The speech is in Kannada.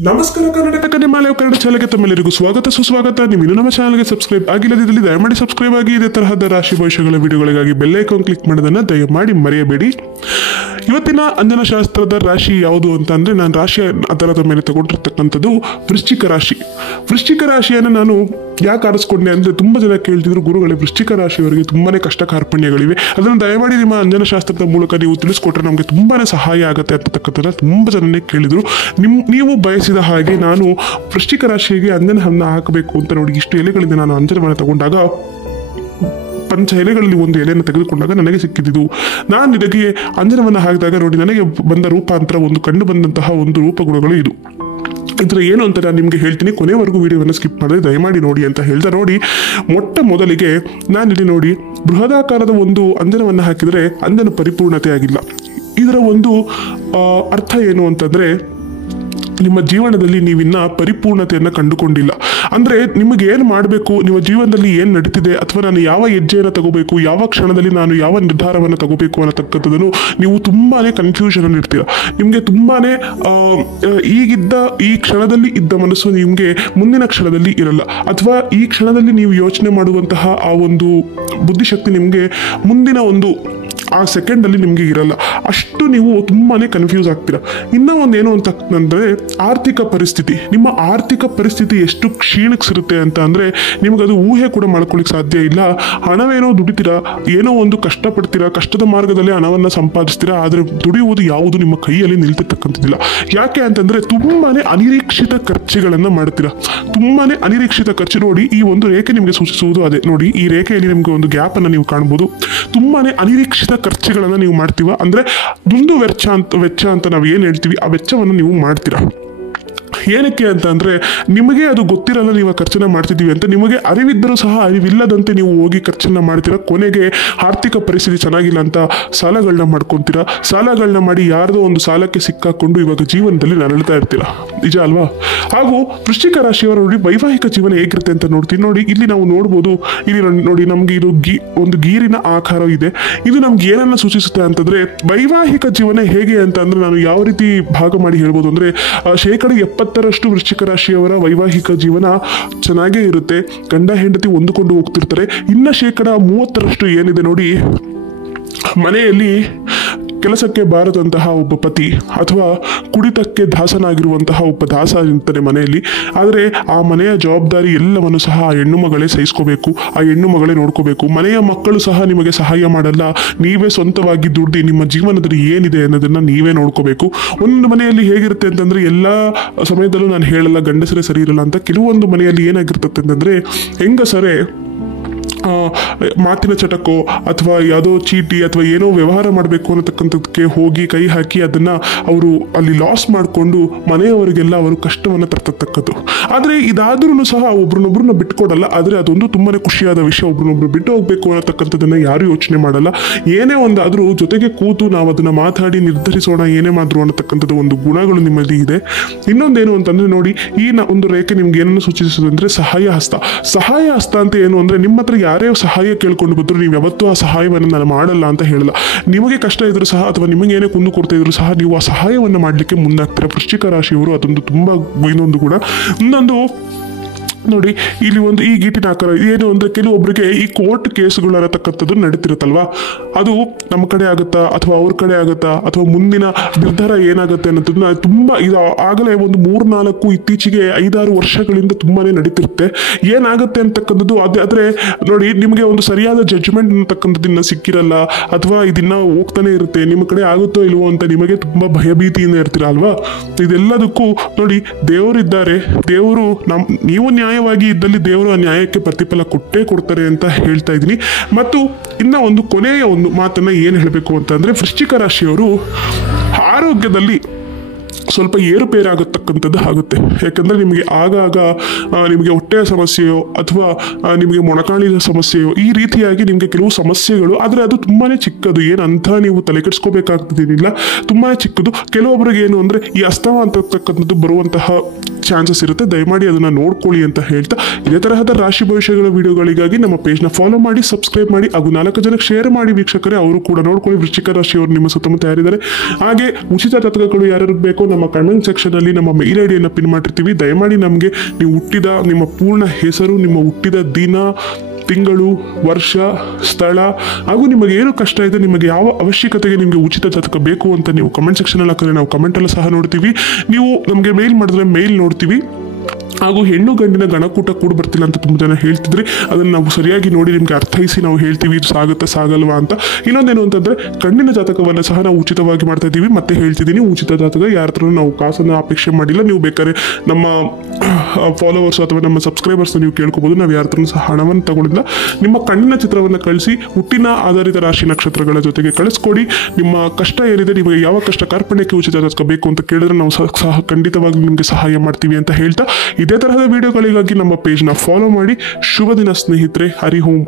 ನಮಸ್ಕಾರ ಕರ್ನಾಟಕ ನಿಮ್ಮಾಲಯ ಕನ್ನಡ ಚಾನಲ್ಗೆ ತಮ್ಮೆಲ್ಲರಿಗೂ ಸ್ವಾಗತ ಸುಸ್ವಾಗತ. ನೀವು ಇನ್ನೂ ನಮ್ಮ ಚಾನಲ್ಗೆ ಸಬ್ಸ್ಕ್ರೈಬ್ ಆಗಿಲ್ಲದಿದ್ದಲ್ಲಿ ದಯಮಾಡಿ ಸಬ್ಸ್ಕ್ರೈಬ್ ಆಗಿ. ಇದೇ ತರಹದ ರಾಶಿ ಭವಿಷ್ಯಗಳ ವಿಡಿಯೋಗಳಿಗಾಗಿ ಬೆಲ್ ಐಕಾನ್ ಕ್ಲಿಕ್ ಮಾಡೋದನ್ನ ದಯಮಾಡಿ ಮರೆಯಬೇಡಿ. ಇವತ್ತಿನ ಅಂಜನಶಾಸ್ತ್ರದ ರಾಶಿ ಯಾವುದು ಅಂತ ಅಂದ್ರೆ, ನಾನು ರಾಶಿ ಆಧಾರದ ಮೇಲೆ ತಗೊಂಡಿರ್ತಕ್ಕಂಥದ್ದು ವೃಶ್ಚಿಕ ರಾಶಿ. ವೃಶ್ಚಿಕ ರಾಶಿಯನ್ನು ನಾನು ಯಾಕೆ ಆರಿಸ್ಕೊಂಡೆ ಅಂದ್ರೆ, ತುಂಬಾ ಜನ ಕೇಳ್ತಿದ್ರು, ಗುರುಗಳೇ ವೃಶ್ಚಿಕ ರಾಶಿಯವರಿಗೆ ತುಂಬಾನೇ ಕಷ್ಟ ಕಾರ್ಪಣ್ಯಗಳಿವೆ, ಅದನ್ನು ದಯಮಾಡಿ ನಿಮ್ಮ ಅಂಜನಶಾಸ್ತ್ರದ ಮೂಲಕ ನೀವು ತಿಳಿಸ್ಕೊಟ್ರೆ ನಮಗೆ ತುಂಬಾನೇ ಸಹಾಯ ಆಗುತ್ತೆ ಅಂತಕ್ಕಂಥದ್ದನ್ನ ತುಂಬಾ ಜನನೇ ಕೇಳಿದ್ರು. ನೀವು ಬಯಸಿದ ಹಾಗೆ ನಾನು ವೃಶ್ಚಿಕ ರಾಶಿಗೆ ಅಂಜನವನ್ನು ಹಾಕಬೇಕು ಅಂತ ನೋಡಿ ಇಷ್ಟು ಎಲೆಗಳಿಂದ ನಾನು ಅಂಜನವನ್ನು ತಗೊಂಡಾಗ, ಪಂಚ ಎಲೆಗಳಲ್ಲಿ ಒಂದು ಎಲೆಯನ್ನು ತೆಗೆದುಕೊಂಡಾಗ ನನಗೆ ಸಿಕ್ಕಿದ್ದು. ನಾನು ಇದಕ್ಕೆ ಅಂಜನವನ್ನು ಹಾಕಿದಾಗ ನೋಡಿ ನನಗೆ ಬಂದ ರೂಪಾಂತರ, ಒಂದು ಕಂಡು ಬಂದಂತಹ ಒಂದು ರೂಪಗುಣಗಳು ಇದು. ಇದ್ರ ಏನು ಅಂತ ನಾನು ನಿಮಗೆ ಹೇಳ್ತೀನಿ, ಕೊನೆವರೆಗೂ ವಿಡಿಯೋವನ್ನು ಸ್ಕಿಪ್ ಮಾಡಿದ್ರೆ ದಯಮಾಡಿ ನೋಡಿ ಅಂತ ಹೇಳ್ತಾ, ನೋಡಿ ಮೊಟ್ಟ ಮೊದಲಿಗೆ ನಾನಿಲ್ಲಿ ನೋಡಿ ಬೃಹದಾಕಾರದ ಒಂದು ಅಂಜನವನ್ನು ಹಾಕಿದರೆ ಅಂಜನ ಪರಿಪೂರ್ಣತೆ ಆಗಿಲ್ಲ. ಇದರ ಒಂದು ಅರ್ಥ ಏನು ಅಂತಂದ್ರೆ, ನಿಮ್ಮ ಜೀವನದಲ್ಲಿ ನೀವಿನ್ನ ಪರಿಪೂರ್ಣತೆಯನ್ನು ಕಂಡುಕೊಂಡಿಲ್ಲ. ಅಂದರೆ ನಿಮಗೆ ಏನು ಮಾಡಬೇಕು, ನಿಮ್ಮ ಜೀವನದಲ್ಲಿ ಏನು ನಡೀತಿದೆ, ಅಥವಾ ನಾನು ಯಾವ ಹೆಜ್ಜೆಯನ್ನು ತಗೋಬೇಕು, ಯಾವ ಕ್ಷಣದಲ್ಲಿ ನಾನು ಯಾವ ನಿರ್ಧಾರವನ್ನು ತಗೋಬೇಕು ಅನ್ನತಕ್ಕಂಥದ್ದನ್ನು ನೀವು ತುಂಬಾ ಕನ್ಫ್ಯೂಷನಲ್ಲಿ ಇರ್ತೀರ. ನಿಮಗೆ ತುಂಬಾ ಈ ಕ್ಷಣದಲ್ಲಿ ಇದ್ದ ಮನಸ್ಸು ನಿಮಗೆ ಮುಂದಿನ ಕ್ಷಣದಲ್ಲಿ ಇರಲ್ಲ, ಅಥವಾ ಈ ಕ್ಷಣದಲ್ಲಿ ನೀವು ಯೋಚನೆ ಮಾಡುವಂತಹ ಆ ಒಂದು ಬುದ್ಧಿಶಕ್ತಿ ನಿಮಗೆ ಮುಂದಿನ ಒಂದು ಆ ಸೆಕೆಂಡಲ್ಲಿ ನಿಮಗೆ ಇರಲ್ಲ. ಅಷ್ಟು ನೀವು ತುಂಬಾ ಕನ್ಫ್ಯೂಸ್ ಆಗ್ತೀರಾ. ಇನ್ನೂ ಒಂದು ಏನು ಅಂತಂದರೆ, ಆರ್ಥಿಕ ಪರಿಸ್ಥಿತಿ, ನಿಮ್ಮ ಆರ್ಥಿಕ ಪರಿಸ್ಥಿತಿ ಎಷ್ಟು ಕ್ಷೀಣಿಸಿರುತ್ತೆ ಅಂತ ಅಂದರೆ ನಿಮಗದು ಊಹೆ ಕೂಡ ಮಾಡ್ಕೊಳ್ಳಿಕ್ಕೆ ಸಾಧ್ಯ ಇಲ್ಲ. ಹಣವೇನೋ ದುಡಿತೀರಾ, ಏನೋ ಒಂದು ಕಷ್ಟಪಡ್ತೀರಾ, ಕಷ್ಟದ ಮಾರ್ಗದಲ್ಲಿ ಹಣವನ್ನು ಸಂಪಾದಿಸ್ತೀರಾ, ಆದರೆ ದುಡಿಯುವುದು ಯಾವುದು ನಿಮ್ಮ ಕೈಯಲ್ಲಿ ನಿಲ್ತಿರ್ತಕ್ಕಂಥದ್ದಿಲ್ಲ. ಯಾಕೆ ಅಂತಂದರೆ ತುಂಬಾ ಅನಿರೀಕ್ಷಿತ ಖರ್ಚುಗಳನ್ನು ಮಾಡ್ತೀರಾ. ತುಂಬಾ ಅನಿರೀಕ್ಷಿತ ಖರ್ಚು. ನೋಡಿ ಈ ಒಂದು ರೇಖೆ ನಿಮಗೆ ಸೂಚಿಸುವುದು ಅದೇ. ನೋಡಿ ಈ ರೇಖೆಯಲ್ಲಿ ನಿಮಗೆ ಒಂದು ಗ್ಯಾಪನ್ನು ನೀವು ಕಾಣ್ಬೋದು. ತುಂಬಾ ಅನಿರೀಕ್ಷಿತ ಖರ್ಚುಗಳನ್ನು ನೀವು ಮಾಡ್ತೀವ. ಅಂದರೆ ದುಂದು ವೆಚ್ಚ ಅಂತ ನಾವು ಏನು ಹೇಳ್ತೀವಿ, ಆ ವೆಚ್ಚವನ್ನು ನೀವು ಮಾಡ್ತೀರಾ. ಏನಕ್ಕೆ ಅಂತ ಅಂದರೆ, ನಿಮಗೆ ಅದು ಗೊತ್ತಿರಲ್ಲ ನೀವು ಖರ್ಚನ್ನ ಮಾಡ್ತಿದ್ದೀವಿ ಅಂತ. ನಿಮಗೆ ಅರಿವಿದ್ದರೂ ಸಹ ಅರಿವಿಲ್ಲದಂತೆ ನೀವು ಹೋಗಿ ಖರ್ಚನ್ನ ಮಾಡ್ತೀರಾ. ಕೊನೆಗೆ ಆರ್ಥಿಕ ಪರಿಸ್ಥಿತಿ ಚೆನ್ನಾಗಿಲ್ಲ ಅಂತ ಸಾಲಗಳನ್ನ ಮಾಡ್ಕೊತೀರಾ. ಸಾಲಗಳನ್ನ ಮಾಡಿ ಯಾರ್ದೋ ಒಂದು ಸಾಲಕ್ಕೆ ಸಿಕ್ಕಾಕೊಂಡು ಇವಾಗ ಜೀವನದಲ್ಲಿ ನರಳ್ತಾ ಇರ್ತೀರಾ. ನಿಜ ಅಲ್ವಾ? ಹಾಗೂ ವೃಶ್ಚಿಕ ರಾಶಿಯವರು ನೋಡಿ ವೈವಾಹಿಕ ಜೀವನ ಹೇಗಿರುತ್ತೆ ಅಂತ ನೋಡ್ತೀವಿ. ನೋಡಿ ಇಲ್ಲಿ ನಾವು ನೋಡ್ಬೋದು, ಇಲ್ಲಿ ನೋಡಿ ನಮಗೆ ಇದು ಒಂದು ಗೀರಿನ ಆಕಾರ ಇದೆ. ಇದು ನಮ್ಗೆ ಏನನ್ನ ಸೂಚಿಸುತ್ತೆ ಅಂತಂದ್ರೆ, ವೈವಾಹಿಕ ಜೀವನ ಹೇಗೆ ಅಂತ ಅಂದ್ರೆ, ನಾನು ಯಾವ ರೀತಿ ಭಾಗ ಮಾಡಿ ಹೇಳ್ಬೋದು ಅಂದ್ರೆ, 70% ವೃಶ್ಚಿಕ ರಾಶಿಯವರ ವೈವಾಹಿಕ ಜೀವನ ಚೆನ್ನಾಗೇ ಇರುತ್ತೆ. ಗಂಡ ಹೆಂಡತಿ ಹೊಂದಿಕೊಂಡು ಹೋಗ್ತಿರ್ತಾರೆ. ಇನ್ನು 30% ಏನಿದೆ ನೋಡಿ, ಮನೆಯಲ್ಲಿ ಕೆಲಸಕ್ಕೆ ಬಾರದಂತಹ ಒಬ್ಬ ಪತಿ ಅಥವಾ ಕುಡಿತಕ್ಕೆ ದಾಸನಾಗಿರುವಂತಹ ಒಬ್ಬ ದಾಸ ಇರ್ತಾನೆ ಮನೆಯಲ್ಲಿ. ಆದರೆ ಆ ಮನೆಯ ಜವಾಬ್ದಾರಿ ಎಲ್ಲವನ್ನು ಸಹ ಆ ಹೆಣ್ಣು ಮಗಳೇ ಸಹಿಸ್ಕೋಬೇಕು, ಆ ಹೆಣ್ಣು ಮಗಳೇ ನೋಡ್ಕೋಬೇಕು. ಮನೆಯ ಮಕ್ಕಳು ಸಹ ನಿಮಗೆ ಸಹಾಯ ಮಾಡಲ್ಲ. ನೀವೇ ಸ್ವಂತವಾಗಿ ದುಡ್ಡು ನಿಮ್ಮ ಜೀವನದಲ್ಲಿ ಏನಿದೆ ಅನ್ನೋದನ್ನ ನೀವೇ ನೋಡ್ಕೋಬೇಕು. ಒಂದು ಮನೆಯಲ್ಲಿ ಹೇಗಿರುತ್ತೆ ಅಂತಂದ್ರೆ, ಎಲ್ಲ ಸಮಯದಲ್ಲೂ ನಾನು ಹೇಳಲ್ಲ ಗಂಡಸರೇ ಸರಿ ಇರಲ್ಲ ಅಂತ. ಕೆಲವೊಂದು ಮನೆಯಲ್ಲಿ ಏನಾಗಿರ್ತದೆ ಅಂತಂದ್ರೆ, ಹೆಂಗಸರೇ ಮಾತಿನ ಚಟಕೋ ಅಥವಾ ಯಾವುದೋ ಚೀಟಿ ಅಥವಾ ಏನೋ ವ್ಯವಹಾರ ಮಾಡಬೇಕು ಅನ್ನತಕ್ಕಂಥದ್ದಕ್ಕೆ ಹೋಗಿ ಕೈ ಹಾಕಿ ಅದನ್ನು ಅವರು ಅಲ್ಲಿ ಲಾಸ್ ಮಾಡಿಕೊಂಡು ಮನೆಯವರಿಗೆಲ್ಲ ಅವರು ಕಷ್ಟವನ್ನು ತರ್ತಕ್ಕದ್ದು. ಆದರೆ ಇದಾದ್ರೂ ಸಹ ಒಬ್ರನ್ನೊಬ್ರನ್ನ ಬಿಟ್ಕೊಡಲ್ಲ. ಆದರೆ ಅದೊಂದು ತುಂಬಾ ಖುಷಿಯಾದ ವಿಷಯ. ಒಬ್ರನ್ನೊಬ್ರು ಬಿಟ್ಟು ಹೋಗ್ಬೇಕು ಅನ್ನತಕ್ಕಂಥದ್ದನ್ನು ಯಾರು ಯೋಚನೆ ಮಾಡಲ್ಲ. ಏನೇ ಒಂದಾದರೂ ಜೊತೆಗೆ ಕೂತು ನಾವು ಅದನ್ನು ಮಾತಾಡಿ ನಿರ್ಧರಿಸೋಣ ಏನೇ ಮಾಡಿದ್ರು ಅನ್ನತಕ್ಕಂಥದ್ದು ಒಂದು ಗುಣಗಳು ನಿಮ್ಮಲ್ಲಿ ಇದೆ. ಇನ್ನೊಂದೇನು ಅಂತಂದರೆ, ನೋಡಿ ಈ ಒಂದು ರೇಖೆ ನಿಮ್ಗೆ ಏನನ್ನು ಸೂಚಿಸುತ್ತದೆ ಅಂದರೆ, ಸಹಾಯ ಹಸ್ತ. ಸಹಾಯ ಹಸ್ತ ಅಂತ ಏನು ಅಂದರೆ, ನಿಮ್ಮ ಹತ್ರ ಯಾರೇ ಸಹಾಯ ಕೇಳ್ಕೊಂಡು ಬಂದರೂ ನೀವು ಯಾವತ್ತೂ ಆ ಸಹಾಯವನ್ನು ನಾನು ಮಾಡಲ್ಲ ಅಂತ ಹೇಳಲ್ಲ. ನಿಮಗೆ ಕಷ್ಟ ಇದ್ರೂ ಸಹ ಅಥವಾ ನಿಮಗೆ ಏನೇ ಕುಂದು ಕೊಡ್ತಾ ಇದ್ರು ಸಹ ನೀವು ಆ ಸಹಾಯವನ್ನು ಮಾಡಲಿಕ್ಕೆ ಮುಂದಾಗ್ತಾರೆ. ವೃಶ್ಚಿಕ ರಾಶಿಯವರು ಅದೊಂದು ತುಂಬ ಇನ್ನೊಂದು ಕೂಡ. ಇನ್ನೊಂದು ನೋಡಿ, ಇಲ್ಲಿ ಒಂದು ಈ ಗೀಟಿನ ಆಕಾರ ಏನು ಅಂದರೆ, ಕೆಲವೊಬ್ಬರಿಗೆ ಈ ಕೋರ್ಟ್ ಕೇಸುಗಳು ಅನ್ನತಕ್ಕಂಥದ್ದು ನಡೀತಿರುತ್ತಲ್ವಾ, ಅದು ನಮ್ಮ ಕಡೆ ಆಗುತ್ತಾ ಅಥವಾ ಅವ್ರ ಕಡೆ ಆಗುತ್ತಾ ಅಥವಾ ಮುಂದಿನ ನಿರ್ಧಾರ ಏನಾಗುತ್ತೆ ಅನ್ನೋದನ್ನ ತುಂಬ ಇದು ಆಗಲೇ ಒಂದು 3-4 ಇತ್ತೀಚೆಗೆ 5-6 ವರ್ಷಗಳಿಂದ ತುಂಬಾ ನಡೀತಿರುತ್ತೆ. ಏನಾಗುತ್ತೆ ಅಂತಕ್ಕಂಥದ್ದು ಆದರೆ ನೋಡಿ, ನಿಮಗೆ ಒಂದು ಸರಿಯಾದ ಜಡ್ಜ್ಮೆಂಟ್ ಅನ್ನತಕ್ಕಂಥದ್ದನ್ನ ಸಿಕ್ಕಿರಲ್ಲ, ಅಥವಾ ಇದನ್ನ ಹೋಗ್ತಾನೆ ಇರುತ್ತೆ. ನಿಮ್ಮ ಕಡೆ ಆಗುತ್ತೋ ಇಲ್ವೋ ಅಂತ ನಿಮಗೆ ತುಂಬ ಭಯಭೀತಿಯಿಂದ ಇರ್ತೀರ ಅಲ್ವಾ. ಇದೆಲ್ಲದಕ್ಕೂ ನೋಡಿ ದೇವರಿದ್ದಾರೆ. ದೇವರು ನೀವು ನ್ಯಾಯವಾಗಿ ಇದ್ದಲ್ಲಿ ದೇವರು ಆ ನ್ಯಾಯಕ್ಕೆ ಪ್ರತಿಫಲ ಕೊಟ್ಟೇ ಕೊಡ್ತಾರೆ ಅಂತ ಹೇಳ್ತಾ ಇದ್ದೀನಿ. ಮತ್ತು ಇನ್ನ ಒಂದು ಕೊನೆಯ ಒಂದು ಮಾತನ್ನ ಏನು ಹೇಳಬೇಕು ಅಂತಂದ್ರೆ, ವೃಶ್ಚಿಕ ರಾಶಿಯವರು ಆರೋಗ್ಯದಲ್ಲಿ ಸ್ವಲ್ಪ ಏರುಪೇರಾಗತಕ್ಕಂಥದ್ದು ಆಗುತ್ತೆ. ಯಾಕಂದರೆ ನಿಮಗೆ ಆಗಾಗ ನಿಮಗೆ ಹೊಟ್ಟೆಯ ಸಮಸ್ಯೆಯೋ ಅಥವಾ ನಿಮಗೆ ಮೊಣಕಾಲಿನ ಸಮಸ್ಯೆಯೋ ಈ ರೀತಿಯಾಗಿ ನಿಮಗೆ ಕೆಲವು ಸಮಸ್ಯೆಗಳು, ಆದರೆ ಅದು ತುಂಬಾ ಚಿಕ್ಕದು, ಏನಂತ ನೀವು ತಲೆ ಕೆಡಿಸ್ಕೋಬೇಕಾಗ್ತಿದ್ದಿಲ್ಲ, ತುಂಬಾ ಚಿಕ್ಕದು. ಕೆಲವೊಬ್ಬರಿಗೆ ಏನು ಅಂದರೆ ಈ ಅಸ್ತಮ ಅಂತಕ್ಕಂಥದ್ದು ಬರುವಂತಹ ಚಾನ್ಸಸ್ ಇರುತ್ತೆ. ದಯಮಾಡಿ ಅದನ್ನು ನೋಡ್ಕೊಳ್ಳಿ ಅಂತ ಹೇಳ್ತಾ, ಇದೇ ತರಹದ ರಾಶಿ ಭವಿಷ್ಯಗಳ ವಿಡಿಯೋಗಳಿಗಾಗಿ ನಮ್ಮ ಪೇಜ್ನ ಫಾಲೋ ಮಾಡಿ, ಸಬ್ಸ್ಕ್ರೈಬ್ ಮಾಡಿ, ಹಾಗೂ 4 ಜನಕ್ಕೆ ಶೇರ್ ಮಾಡಿ ವೀಕ್ಷಕರೇ, ಅವರು ಕೂಡ ನೋಡ್ಕೊಳ್ಳಿ. ವೃಶ್ಚಿಕ ರಾಶಿಯವರು ನಿಮ್ಮ ಸುತ್ತಮುತ್ತ ಯಾರಿದ್ದಾರೆ. ಹಾಗೆ ಉಚಿತ ಜಾತಕಗಳು ಯಾರು ಬೇಕೋ ನಮ್ಮ ಕಮೆಂಟ್ ಸೆಕ್ಷನ್ ಅಲ್ಲಿ ನಮ್ಮ ಮೇಲ್ ಐಡಿಯನ್ನು ಪಿನ್ ಮಾಡಿರ್ತೀವಿ. ದಯಮಾಡಿ ನಮಗೆ ನೀವು ಹುಟ್ಟಿದ ನಿಮ್ಮ ಪೂರ್ಣ ಹೆಸರು, ನಿಮ್ಮ ಹುಟ್ಟಿದ ದಿನ, ತಿಂಗಳು, ವರ್ಷ, ಸ್ಥಳ ಹಾಗೂ ನಿಮಗೆ ಏನು ಕಷ್ಟ ಇದೆ, ನಿಮಗೆ ಯಾವ ಅವಶ್ಯಕತೆಗೆ ನಿಮಗೆ ಉಚಿತ ಜಾತಕ ಬೇಕು ಅಂತ ನೀವು ಕಮೆಂಟ್ ಸೆಕ್ಷನ್ ಅಲ್ಲಿ ಹಾಕಿದ್ರೆ ನಾವು ಕಮೆಂಟಲ್ಲೂ ಸಹ ನೋಡ್ತೀವಿ. ನೀವು ನಮಗೆ ಮೇಲ್ ಮಾಡಿದ್ರೆ ಮೇಲ್ ನೋಡ್ತೀವಿ. ಹಾಗೂ ಹೆಣ್ಣು ಗಂಡಿನ ಗಣಕೂಟ ಕೂಡ ಬರ್ತಿಲ್ಲ ಅಂತ ತುಂಬ ಜನ ಹೇಳ್ತಿದ್ರಿ. ಅದನ್ನು ನಾವು ಸರಿಯಾಗಿ ನೋಡಿ ನಿಮಗೆ ಅರ್ಥೈಸಿ ನಾವು ಹೇಳ್ತೀವಿ ಇದು ಸಾಗುತ್ತಾ ಸಾಗಲ್ವಾ ಅಂತ. ಇನ್ನೊಂದೇನು ಅಂತಂದರೆ ಕಣ್ಣಿನ ಜಾತಕವನ್ನು ಸಹ ನಾವು ಉಚಿತವಾಗಿ ಮಾಡ್ತಾ ಇದ್ದೀವಿ. ಮತ್ತೆ ಹೇಳ್ತಿದ್ದೀನಿ, ಉಚಿತ ಜಾತಕ ಯಾರ ಹತ್ರ ನಾವು ಕಾಸನ್ನು ಅಪೇಕ್ಷೆ ಮಾಡಿಲ್ಲ. ನೀವು ಬೇಕಾದ್ರೆ ನಮ್ಮ ಫಾಲೋವರ್ಸ್ ಅಥವಾ ನಮ್ಮ ಸಬ್ಸ್ಕ್ರೈಬರ್ಸ್ ನೀವು ಕೇಳ್ಕೊಬೋದು. ನಾವು ಯಾರ ಹತ್ರ ಸಹ ಹಣವನ್ನು ತಗೊಳ್ಳಿಲ್ಲ. ನಿಮ್ಮ ಕಣ್ಣಿನ ಚಿತ್ರವನ್ನು ಕಳಿಸಿ ಹುಟ್ಟಿನ ಆಧಾರಿತ ರಾಶಿ ನಕ್ಷತ್ರಗಳ ಜೊತೆಗೆ ಕಳಿಸ್ಕೊಡಿ. ನಿಮ್ಮ ಕಷ್ಟ ಏನಿದೆ, ನಿಮಗೆ ಯಾವ ಕಷ್ಟ ಕಾರ್ಪಣ್ಯಕ್ಕೆ ಉಚಿತ ಜಾತಕ ಬೇಕು ಅಂತ ಕೇಳಿದ್ರೆ ನಾವು ಸಹ ಖಂಡಿತವಾಗಿ ನಿಮಗೆ ಸಹಾಯ ಮಾಡ್ತೀವಿ ಅಂತ ಹೇಳ್ತಾ, ಇದೇ ತರಹದ ವಿಡಿಯೋಗಳಿಗಾಗಿ ನಮ್ಮ ಪೇಜ್ನ ಫಾಲೋ ಮಾಡಿ. ಶುಭ ದಿನ ಸ್ನೇಹಿತರೆ. ಹರಿ ಓಂ.